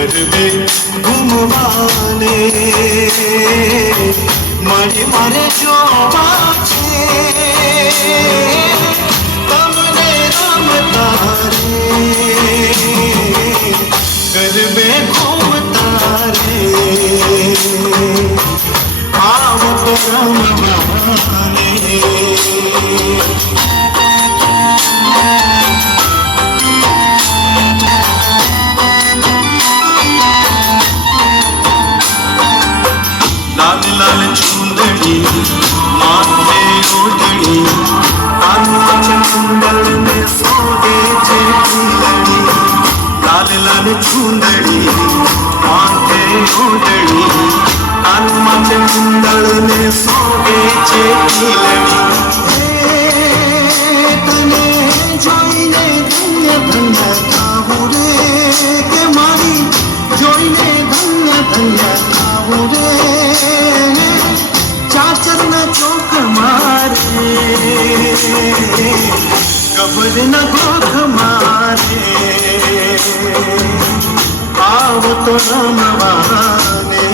ગરબે ઘૂમવાને મારી મારે જોવા છે તમને રમતા રે ગરબે ઘૂમતા રે આવ તો રમવાને लाल लाल चुंदड़ी माथे ओढ़ी कान कुंडल में सोगे चेटी लाल लाल चुंदड़ी माथे ओढ़ी कान कुंडल में सोगे चेटी तने जोईने धन्य धन्य थावो रे के मारी जोईने धन्य धन्य थावो रे चाचर न चौक मारे कबर न गोख मारे आव तो रमवाने